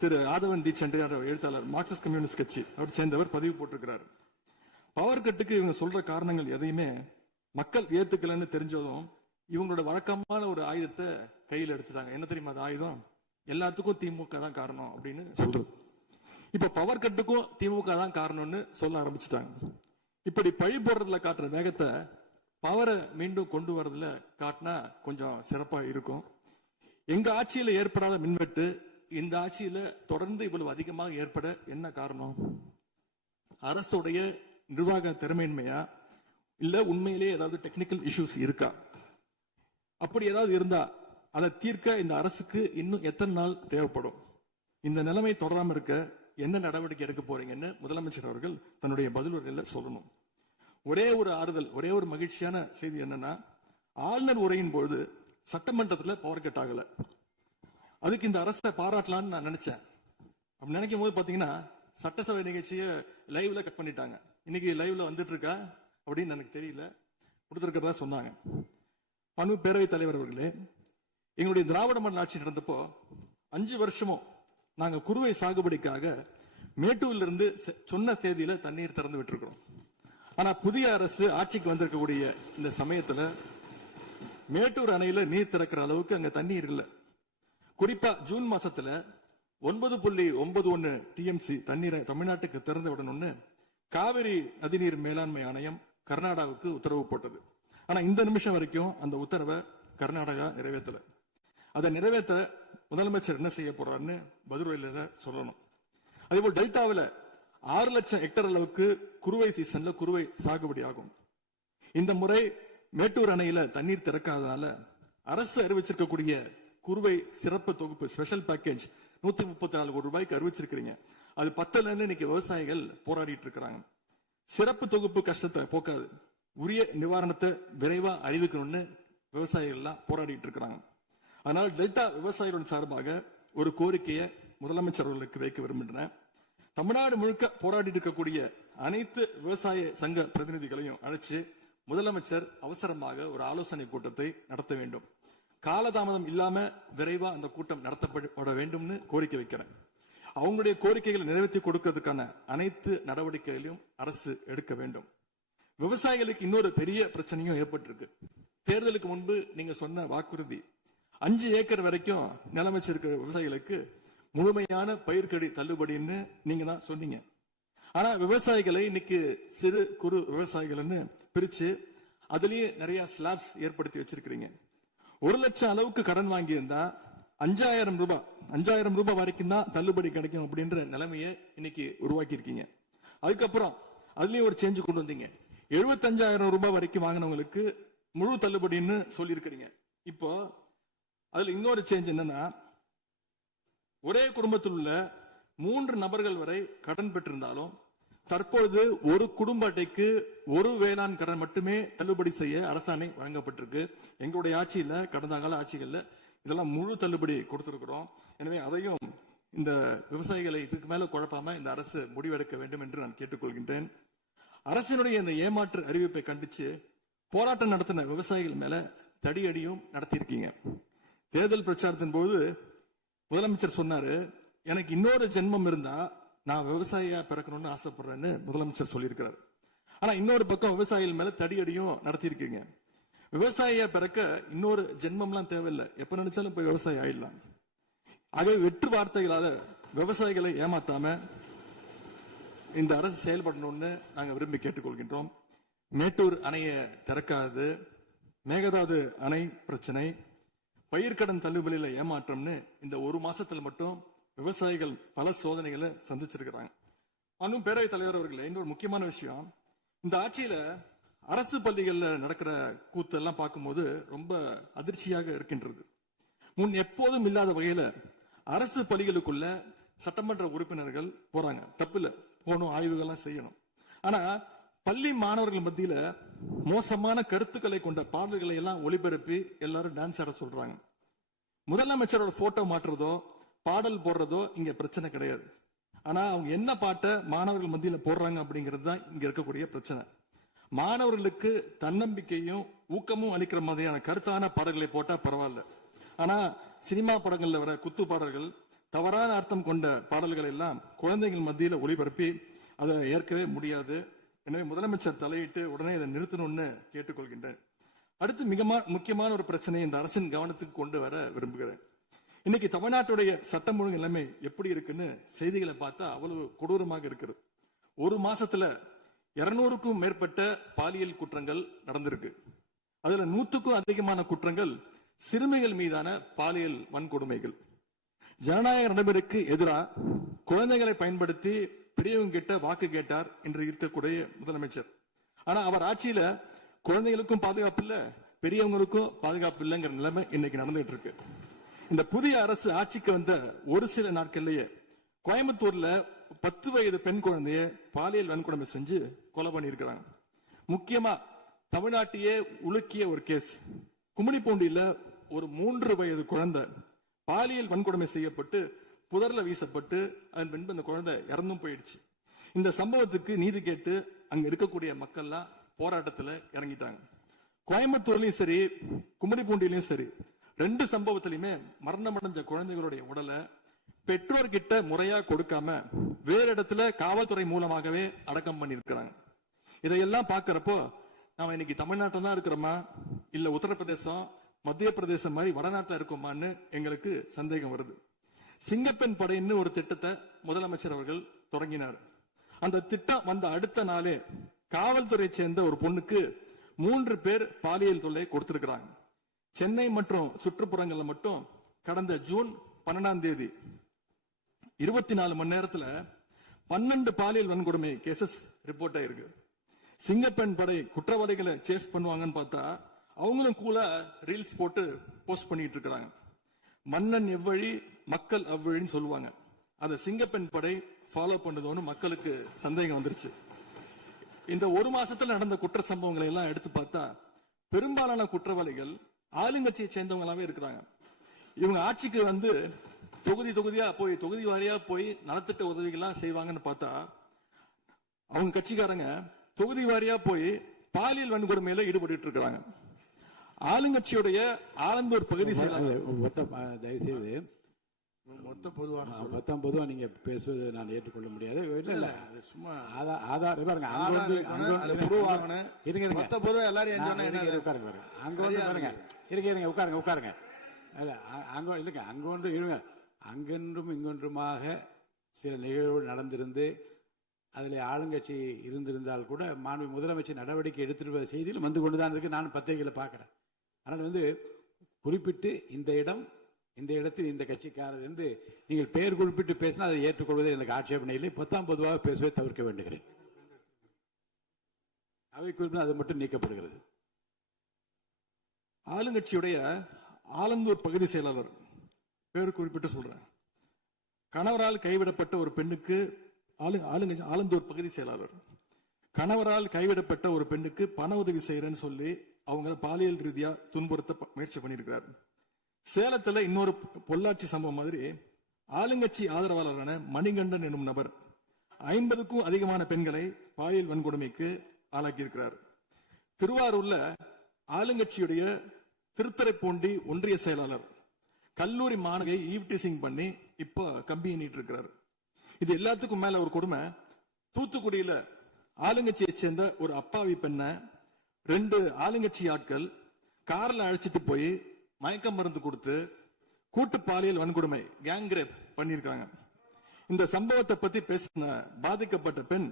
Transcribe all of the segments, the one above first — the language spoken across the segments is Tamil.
திரு ஆதவன் டி சண்டியார் எழுத்தாளர், மார்க்சிஸ்ட் கம்யூனிஸ்ட் கட்சி அவர் சேர்ந்தவர் பதிவு போட்டிருக்கிறார். பவர் கட்டுக்கு இவங்க சொல்ற காரணங்கள் எதையுமே மக்கள் ஏத்துக்கலன்னு தெரிஞ்சதும் இவங்களோட வழக்கமான ஒரு ஆயுதத்தை கையில் எடுத்துட்டாங்க. என்ன தெரியுமா அது ஆயுதம்? எல்லாத்துக்கும் திமுக தான் காரணம் அப்படின்னு சொல்றது. இப்ப பவர் கட்டுக்கும் திமுக தான் காரணம்னு சொல்ல ஆரம்பிச்சுட்டாங்க. இப்படி பழி போடுறதுல காட்டுற வேகத்தை பவரை மீண்டும் கொண்டு வரதுல காட்டினா கொஞ்சம் சிறப்பா இருக்கும். எங்க ஆட்சியில ஏற்படாத மின்வெட்டு இந்த ஆட்சியில தொடர்ந்து இவ்வளவு அதிகமாக ஏற்பட என்ன காரணம்? அரசுடைய நிர்வாக திறமையின்மையா, இல்ல உண்மையிலேயே ஏதாவது டெக்னிக்கல் இஷ்யூஸ் இருக்கா? அப்படி ஏதாவது இருந்தா அதை தீர்க்க இந்த அரசுக்கு இன்னும் எத்தனை நாள் தேவைப்படும்? இந்த நிலைமை தொடராம இருக்க என்ன நடவடிக்கை எடுக்க போறீங்கன்னு முதலமைச்சர் அவர்கள் தன்னுடைய பதிலுரையில சொல்லணும். ஒரே ஒரு ஆறுதல், ஒரே ஒரு மகிழ்ச்சியான செய்தி என்னன்னா, ஆளுநர் உரையின் பொழுது சட்டமன்றத்தில் பவர் கட் ஆகல. அதுக்கு இந்த அரசை பாராட்டலாம்னு நான் நினைச்சேன். அப்படி நினைக்கும் போது பாத்தீங்கன்னா சட்டசபை நிகழ்ச்சியை லைவ்ல கட் பண்ணிட்டாங்க. இன்னைக்கு லைவ்ல வந்துட்டு இருக்கா அப்படின்னு எனக்கு தெரியல, கொடுத்திருக்கிறதா சொன்னாங்க. பணு பேரவைத் தலைவர் அவர்களே, எங்களுடைய திராவிட மாடல் ஆட்சி நடந்தப்போ 5 வருஷமும் நாங்க குறுவை சாகுபடிக்காக மேட்டூர்ல இருந்து சொன்ன தேதியில தண்ணீர் திறந்து விட்டுருக்கிறோம். ஆனா புதிய அரசு ஆட்சிக்கு வந்திருக்கக்கூடிய இந்த சமயத்துல மேட்டூர் அணையில நீர் திறக்கிற அளவுக்கு அங்க தண்ணீர் இல்லை. குறிப்பா ஜூன் மாசத்துல 9.91 டிஎம்சி தண்ணீரை தமிழ்நாட்டுக்கு திறந்து விடணும்னு காவிரி நதிநீர் மேலாண்மை ஆணையம் கர்நாடகாவுக்கு உத்தரவு போட்டது. ஆனா இந்த நிமிஷம் வரைக்கும் அந்த உத்தரவை கர்நாடகா நிறைவேற்றல. அதை நிறைவேற்ற முதலமைச்சர் என்ன செய்ய போறாருன்னு பதிலுரையில சொல்லணும். அதேபோல் டெல்டாவில் 6 லட்சம் ஹெக்டேர் அளவுக்கு குறுவை சீசன்ல குறுவை சாகுபடி ஆகும். இந்த முறை மேட்டூர் அணையில தண்ணீர் திறக்காததால அரசு அறிவிச்சிருக்கக்கூடிய குறுவை சிறப்பு தொகுப்பு ஸ்பெஷல் பேக்கேஜ் 134 கோடி ரூபாய்க்கு அறிவிச்சிருக்கிறீங்க. அது பத்தலன்னு இன்னைக்கு விவசாயிகள் போராடிட்டு இருக்கிறாங்க. சிறப்பு தொகுப்பு கஷ்டத்தை போக்காது, உரிய நிவாரணத்தை விரைவா அறிவிக்கணும்னு விவசாயிகள் எல்லாம் போராடிட்டு இருக்கிறாங்க. அதனால் டெல்டா விவசாயிகளின் சார்பாக ஒரு கோரிக்கையை முதலமைச்சர் அவர்களுக்கு வைக்க விரும்புகிறேன். தமிழ்நாடு முழுக்க போராடிட்டு இருக்கக்கூடிய அனைத்து விவசாய சங்க பிரதிநிதிகளையும் அழைச்சு முதலமைச்சர் அவசரமாக ஒரு ஆலோசனை கூட்டத்தை நடத்த வேண்டும். காலதாமதம் இல்லாம விரைவா அந்த கூட்டம் நடத்தப்பட வேண்டும்னு கோரிக்கை வைக்கிறேன். அவங்களுடைய கோரிக்கைகளை நிறைவேற்றி கொடுக்கிறதுக்கான அனைத்து நடவடிக்கைகளையும் அரசு எடுக்க வேண்டும். விவசாயிகளுக்கு இன்னொரு பெரிய பிரச்சனையும் ஏற்பட்டிருக்கு. தேர்தலுக்கு முன்பு நீங்க சொன்ன வாக்குறுதி 5 ஏக்கர் வரைக்கும் நிலம் வச்சிருக்கிற விவசாயிகளுக்கு முழுமையான பயிர்க்கடி தள்ளுபடின்னு நீங்க தான் சொன்னீங்க. ஆனா விவசாயிகளை இன்னைக்கு சிறு குறு விவசாயிகள்னு பிரிச்சு அதுலயே நிறைய ஸ்லாப்ஸ் ஏற்படுத்தி வச்சிருக்கிறீங்க. 1 லட்சம் அளவுக்கு கடன் வாங்கி இருந்தா 5000 ரூபாய் வரைக்கும் தான் தள்ளுபடி கிடைக்கும் அப்படின்ற நிலைமையை இன்னைக்கு உருவாக்கி இருக்கீங்க. அதுக்கப்புறம் அதுலயும் ஒரு சேஞ்ச் கொண்டு வந்தீங்க. 75,000 ரூபாய் வரைக்கும் வாங்கினவங்களுக்கு முழு தள்ளுபடின்னு சொல்லி இருக்கிறீங்க. இப்போ அதுல இன்னொரு சேஞ்ச் என்னன்னா, ஒரே குடும்பத்தில் உள்ள 3 நபர்கள் வரை கடன் பெற்றிருந்தாலும் தற்பொழுது ஒரு குடும்ப அட்டைக்கு ஒரு வேளாண் கடன் மட்டுமே தள்ளுபடி செய்ய அரசாணை வழங்கப்பட்டிருக்கு. எங்களுடைய ஆட்சியில, கடந்த கால ஆட்சிகள்ல இதெல்லாம் முழு தள்ளுபடி கொடுத்திருக்கிறோம். எனவே அதையும் இந்த விவசாயிகளை இதுக்கு மேல குழப்பாம இந்த அரசு முடிவெடுக்க வேண்டும் என்று நான் கேட்டுக்கொள்கின்றேன். அரசினுடைய இந்த ஏமாற்று அறிவிப்பை கண்டிச்சு போராட்டம் நடத்தின விவசாயிகள் மேல தடியடியும் நடத்தியிருக்கீங்க. தேர்தல் பிரச்சாரத்தின் போது முதலமைச்சர் சொன்னாரு, எனக்கு இன்னொரு ஜென்மம் இருந்தா நான் விவசாயியா பிறக்கணும்னு ஆசைப்படுறேன்னு முதலமைச்சர் சொல்லியிருக்கிறார். ஆனா இன்னொரு பக்கம் விவசாயிகள் மேல தடியடியும் நடத்தியிருக்கீங்க. விவசாயியா பிறக்க இன்னொரு ஜென்மம்லாம் தேவையில்லை, எப்ப நினைச்சாலும் போய் விவசாயி ஆயிடலாம். ஆகவே வெற்று வார்த்தைகளால விவசாயிகளை ஏமாத்தாம இந்த அரசு செயல்படணும்னு நாங்க விரும்பி கேட்டுக்கொள்கின்றோம். மேட்டூர் அணையை திறக்காது, மேகதாது அணை பிரச்சனை, பயிர்க்கடன் தள்ளுபடியில ஏமாற்றம்னு இந்த 1 மாசத்துல மட்டும் விவசாயிகள் பல சோதனைகளை சந்திச்சிருக்கிறாங்க. இன்னும் பேரவைத் தலைவர் அவர்களே, இன்னொரு முக்கியமான விஷயம், இந்த ஆட்சியில அரசு பள்ளிகள்ல நடக்கிற கூத்தெல்லாம் பார்க்கும்போது ரொம்ப அதிர்ச்சியாக இருக்கின்றது. முன் எப்போதும் இல்லாத வகையில அரசு பள்ளிகளுக்குள்ள சட்டமன்ற உறுப்பினர்கள் போறாங்க. தப்பில்ல, போகணும், ஆய்வுகள்லாம் செய்யணும். ஆனா பள்ளி மாணவர்கள் மத்தியில மோசமான கருத்துக்களை கொண்ட பாடல்களை எல்லாம் ஒளிபரப்பி எல்லாரும் டான்ஸ் ஆட சொல்றாங்க. முதலமைச்சரோட போட்டோ மாற்றுறதோ பாடல் போடுறதோ இங்க பிரச்சனை கிடையாது. ஆனா அவங்க என்ன பாட்டை மாணவர்கள் மத்தியில போடுறாங்க அப்படிங்கிறது தான் இங்க இருக்கக்கூடிய பிரச்சனை. மாணவர்களுக்கு தன்னம்பிக்கையும் ஊக்கமும் அளிக்கிற மாதிரியான கருத்தான பாடல்களை போட்டா பரவாயில்ல. ஆனா சினிமா படங்கள்ல வர குத்து பாடல்கள், தவறான அர்த்தம் கொண்ட பாடல்கள் எல்லாம் குழந்தைகள் மத்தியில் ஒளிபரப்பி அதை ஏற்கவே முடியாது. எனவே முதலமைச்சர் தலையிட்டு உடனே இதை நிறுத்தணும்னு கேட்டுக்கொள்கின்றேன். அடுத்து மிக முக்கியமான ஒரு பிரச்சனையை இந்த அரசின் கவனத்துக்கு கொண்டு வர விரும்புகிறேன். இன்னைக்கு தமிழ்நாட்டுடைய சட்டம் ஒழுங்கு நிலைமை எப்படி இருக்குன்னு செய்திகளை பார்த்தா அவ்வளவு கொடூரமாக இருக்கிறது. ஒரு மாசத்துல 200க்கும் மேற்பட்ட பாலியல் குற்றங்கள் நடந்திருக்கு. அதுல 100க்கும் அதிகமான குற்றங்கள் சிறுமிகள் மீதான பாலியல் வன்கொடுமைகள். ஜனநாயக நடைமுறைக்கு எதிராக குழந்தைகளை பயன்படுத்தி பெரியவங்க கிட்ட வாக்கு கேட்டார் என்று இருக்கக்கூடிய முதலமைச்சர். ஆனா அவர் ஆட்சியில குழந்தைகளுக்கும் பாதுகாப்பு இல்ல, பெரியவங்களுக்கும் பாதுகாப்பு இல்லைங்கிற நிலைமை இன்னைக்கு நடந்துட்டு இருக்கு. இந்த புதிய அரசு ஆட்சிக்கு வந்த ஒரு சில நாட்கள்லயே கோயம்புத்தூர்ல 10 வயது பெண் குழந்தைய பாலியல் வன்கொடுமை செஞ்சு கொலை பண்ணியிருக்கிறாங்க. முக்கியமா தமிழ்நாட்டையே உலுக்கிய ஒரு கேஸ், கும்மிடிப்பூண்டியில ஒரு 3 வயது குழந்தை பாலியல் வன்கொடுமை செய்யப்பட்டு புதர்ல வீசப்பட்டு அதன் பின்பு அந்த குழந்தை இறந்தும் போயிடுச்சு. இந்த சம்பவத்துக்கு நீதி கேட்டு அங்க இருக்கக்கூடிய மக்கள்லாம் போராட்டத்துல இறங்கிட்டாங்க. கோயம்புத்தூர்லயும் சரி, கும்மிடிப்பூண்டியிலும் சரி, 2 சம்பவத்திலுமே மரணமடைஞ்ச குழந்தைகளுடைய உடலை பெற்றோர்கிட்ட முறையா கொடுக்காம வேற இடத்துல காவல்துறை மூலமாகவே அடக்கம் பண்ணிருக்கிறாங்க. இதையெல்லாம் பாக்குறப்போ நாம இன்னைக்கு தமிழ்நாட்டில் தான் இருக்கிறோமா, இல்ல உத்தரப்பிரதேசம், மத்திய பிரதேசம் மாதிரி வடநாட்டில் இருக்கோமான்னு எங்களுக்கு சந்தேகம் வருது. சிங்கப்பெண் படைன்னு ஒரு திட்டத்தை முதலமைச்சர் அவர்கள் தொடங்கினார். அந்த திட்டம் வந்த அடுத்த நாளே காவல்துறை சேர்ந்த ஒரு பொண்ணுக்கு 3 பேர் பாலியல் தொல்லை கொடுத்திருக்கிறாங்க. சென்னை மற்றும் சுற்றுப்புறங்கள்ல மட்டும் கடந்த ஜூன் 12ஆம் தேதி 24 மணி நேரத்துல 12 பாலியல் வன்கொடுமை கேசஸ் ரிப்போர்ட் ஆயிருக்கு. சிங்கப்பெண் படை குற்றவாளிகளை சேஸ் பண்ணுவாங்கன்னு பார்த்தா அவங்களும் கூட ரீல்ஸ் போட்டு போஸ்ட் பண்ணிட்டு இருக்காங்க. மன்னன் எவ்வழி மக்கள் அவ்வழின்னு சொல்லுவாங்க. அதை சிங்கப்பெண் படை ஃபாலோ பண்ணுதோன்னு மக்களுக்கு சந்தேகம் வந்துருச்சு. இந்த ஒரு மாசத்துல நடந்த குற்ற சம்பவங்களை எல்லாம் எடுத்து பார்த்தா பெரும்பாலான குற்றவாளிகள் ஆளுங்கட்சியை சேர்ந்தவங்களாவே இருக்கிறாங்க. இவங்க ஆட்சிக்கு வந்து தொகுதி தொகுதியா போய் தொகுதி வாரியா போய் நலத்திட்ட உதவிகள்லாம் செய்வாங்கன்னு பார்த்தா அவங்க கட்சிக்காரங்க தொகுதி வாரியா போய் பாலியல் வன்கொடுமையில ஈடுபட்டு இருக்காங்க. ஆளுங்கட்சியுடைய ஆலந்தூர் பகுதி தயவுசெய்து மொத்தம் பொதுவா நீங்க பேசுவது நான் ஏற்றுக்கொள்ள முடியாது. இல்ல சும்மா ஆதார் பாருங்க, உட்காருங்க. அங்கொன்றும் இங்கொன்றுமாக சில நிகழ்வுகள் நடந்திருந்து அதில் ஆளுங்கட்சி இருந்திருந்தால் கூட மாண்பு முதலமைச்சர் நடவடிக்கை எடுத்திருப்ப செய்தியில் வந்து கொண்டுதான் இருக்கு. நான் பத்திரிகைகளை பார்க்கிறேன். அதனால் குறிப்பிட்டு இந்த இடத்தில் இந்த கட்சிக்காரர் என்று நீங்கள் பெயர் குறிப்பிட்டு பேசினா அதை ஏற்றுக்கொள்வதை எனக்கு ஆட்சேபனை இல்லை. பொதுவாக பேசுவதை தவிர்க்க வேண்டுகிறேன். அவை குறிப்பிட்டு அது மட்டும் நீக்கப்படுகிறது. ஆளுங்கட்சியுடைய ஆலந்தூர் பகுதி செயலாளர் பேர் குறிப்பிட்டு சொல்றேன். கணவரால் கைவிடப்பட்ட ஒரு பெண்ணுக்கு ஆலந்தூர் பகுதி செயலாளர் கணவரால் கைவிடப்பட்ட ஒரு பெண்ணுக்கு பண உதவி செய்யறேன்னு சொல்லி அவங்க பாலியல் ரீதியா துன்புறுத்த முயற்சி பண்ணியிருக்கிறார். சேலத்துல இன்னொரு பொள்ளாச்சி சம்பவம் மாதிரி ஆளுங்கட்சி ஆதரவாளரான மணிகண்டன் என்னும் நபர் 50க்கும் அதிகமான பெண்களை பாலியல் வன்கொடுமைக்கு ஆளாக்கியிருக்கிறார். திருவாரூர்ல ஆளுங்கட்சியுடைய திருத்துறைப்பூண்டி ஒன்றிய செயலாளர் கல்லூரி மாணவியை ஈவ்டீசிங் பண்ணி இப்ப கம்பி எண்ணிட்டு இருக்கிறார். இது எல்லாத்துக்கும் மேல ஒரு கொடுமை, தூத்துக்குடியில ஆளுங்கட்சியை சேர்ந்த ஒரு அப்பாவி பெண்ணை 2 ஆளுங்கட்சி ஆட்கள் கார்ல அழைச்சிட்டு போய் மயக்க மருந்து கொடுத்து கூட்டு பாலியல் வன்கொடுமை கேங் ரேப் பண்ணிருக்காங்க. இந்த சம்பவத்தை பத்தி பேசின பாதிக்கப்பட்ட பெண்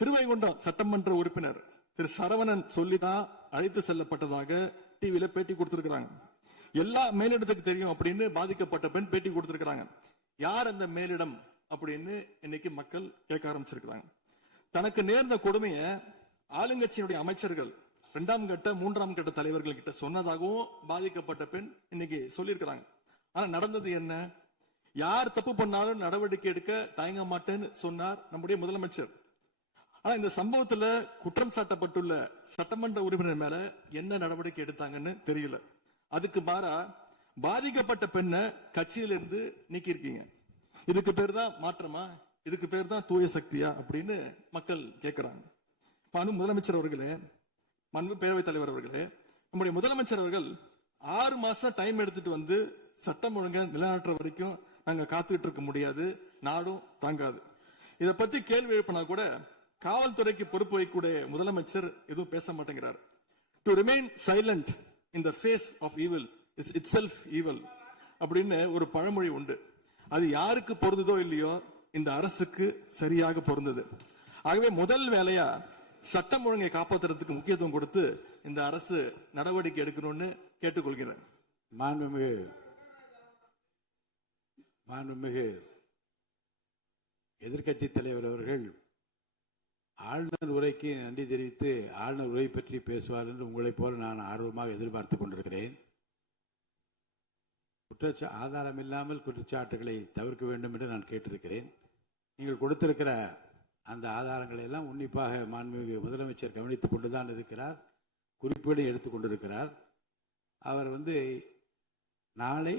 திருவைகுண்டம் சட்டமன்ற உறுப்பினர் திரு சரவணன் சொல்லிதான் அழைத்து செல்லப்பட்டதாக டிவியில பேட்டி கொடுத்திருக்கிறாங்க. எல்லா மேலிடத்துக்கு தெரியும் அப்படின்னு பாதிக்கப்பட்ட பெண் பேட்டி கொடுத்திருக்கிறாங்க. யார் அந்த மேலிடம் அப்படின்னு இன்னைக்கு மக்கள் கேட்க ஆரம்பிச்சிருக்கிறாங்க. தனக்கு நேர்ந்த கொடுமையை ஆளுங்கட்சியினுடைய அமைச்சர்கள் 2ஆம் கட்ட 3ஆம் கட்ட தலைவர்கள் கிட்ட சொன்னதாகவும் பாதிக்கப்பட்ட பெண் இன்னைக்கு சொல்லியிருக்கிறாங்க. ஆனா நடந்தது என்ன? யார் தப்பு பண்ணாலும் நடவடிக்கை எடுக்க தயங்க மாட்டேன்னு சொன்னார் நம்முடைய முதலமைச்சர். ஆனா இந்த சம்பவத்துல குற்றம் சாட்டப்பட்டுள்ள சட்டமன்ற உறுப்பினர் மேல என்ன நடவடிக்கை எடுத்தாங்கன்னு தெரியல. அதுக்கு மாறா பாதிக்கப்பட்ட பெண்ணை கட்சியிலிருந்து நீக்கி இருக்கீங்க. இதுக்கு பேர் தான் மாற்றமா? இதுக்கு பேர் தான் தூய சக்தியா அப்படின்னு மக்கள் கேட்கிறாங்க. முதலமைச்சர் அவர்களே, பேரவைத் தலைவர் அவர்களே, நம்முடைய முதலமைச்சர் அவர்கள் 6 மாசம் டைம் எடுத்துட்டு வந்து சட்டம் ஒழுங்க நிலைநாட்டுற வரைக்கும் நாங்க காத்துக்கிட்டு இருக்க முடியாது, நாடும் தாங்காது. இத பத்தி கேள்வி எழுப்பினா கூட காவல்துறைக்கு பொறுப்பு வைக்கக்கூடிய முதலமைச்சர் எதுவும் பேச மாட்டேங்கிறார். To remain silent in the face of evil is itself evil அப்படின்னு ஒரு பழமொழி உண்டு. அது யாருக்கு பொருந்ததோ இல்லையோ இந்த அரசுக்கு சரியாக பொருந்தது. ஆகவே முதல் வேலையா சட்டம் ஒழுங்கை காப்பாற்றுறதுக்கு முக்கியத்துவம் கொடுத்து இந்த அரசு நடவடிக்கை எடுக்கணும்னு கேட்டுக்கொள்கிறேன். மாண்புமிகு எதிர்க்கட்சி தலைவர் அவர்கள் ஆளுநர் உரைக்கு நன்றி தெரிவித்து ஆளுநர் உரை பற்றி பேசுவார் என்று உங்களைப் போல நான் ஆர்வமாக எதிர்பார்த்துக் கொண்டிருக்கிறேன். ஆதாரம் இல்லாமல் குற்றச்சாட்டுகளை தவிர்க்க வேண்டும் என்று நான் கேட்டிருக்கிறேன். நீங்கள் கொடுத்திருக்கிற அந்த ஆதாரங்களை எல்லாம் உன்னிப்பாக மாண்புமிகு முதலமைச்சர் கவனித்துக் கொண்டுதான் இருக்கிறார், குறிப்பீடு எடுத்துக் கொண்டிருக்கிறார். அவர் நாளை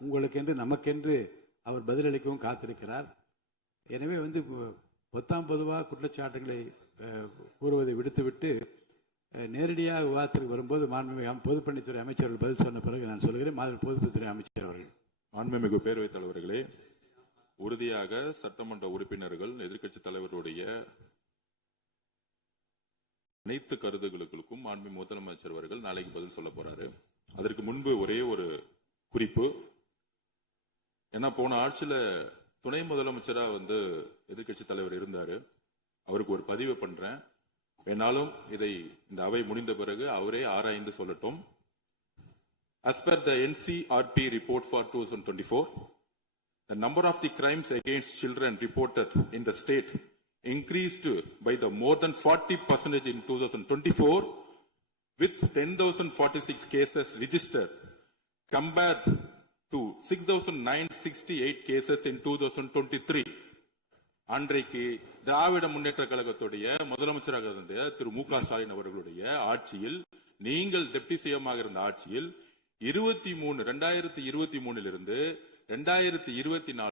உங்களுக்கென்று நமக்கென்று அவர் பதிலளிக்கவும் காத்திருக்கிறார். எனவே பொதுவாக குற்றச்சாட்டுகளை கூறுவதை விடுத்துவிட்டு நேரடியாக விவாதத்திற்கு வரும்போது மாண்புமிகு பொதுப்பணித்துறை அமைச்சர்கள் பதில் சொன்ன பிறகு நான் சொல்கிறேன். பொதுப்பணித்துறை அமைச்சர் அவர்கள். மாண்புமிகு பேரவைத் தலைவர்களே, உறுதியாக சட்டமன்ற உறுப்பினர்கள் எதிர்க்கட்சி தலைவருடைய அனைத்து கருத்துக்களுக்கும் மாண்புமிகு முதலமைச்சர் அவர்கள் நாளைக்கு பதில் சொல்ல போறாரு. அதற்கு முன்பு ஒரே ஒரு குறிப்பு. ஏன்னா போன ஆட்சியில துணை முதலமைச்சரா எதிர்க்கட்சி தலைவர் இருந்தாரு. அவருக்கு ஒரு பதிவு பண்றேன். வேணாலும் இதை இந்த அவை முடிந்த பிறகு அவரே ஆராய்ந்து சொல்லட்டும். As per the NCRP report for 2024, the number of the crimes against children reported in the state increased by the more than 40% in 2024, with 10,046 cases registered compared to 6,968 cases in 2023. அன்றைக்கு திராவிட முன்னேற்ற கழகத்துடைய முதலமைச்சராக இருந்த திரு மு க ஸ்டாலின் அவர்களுடைய ஆட்சியில், நீங்கள் டெப்டி சிஎம்மாக இருந்த ஆட்சியில் 2023 இருந்து 2024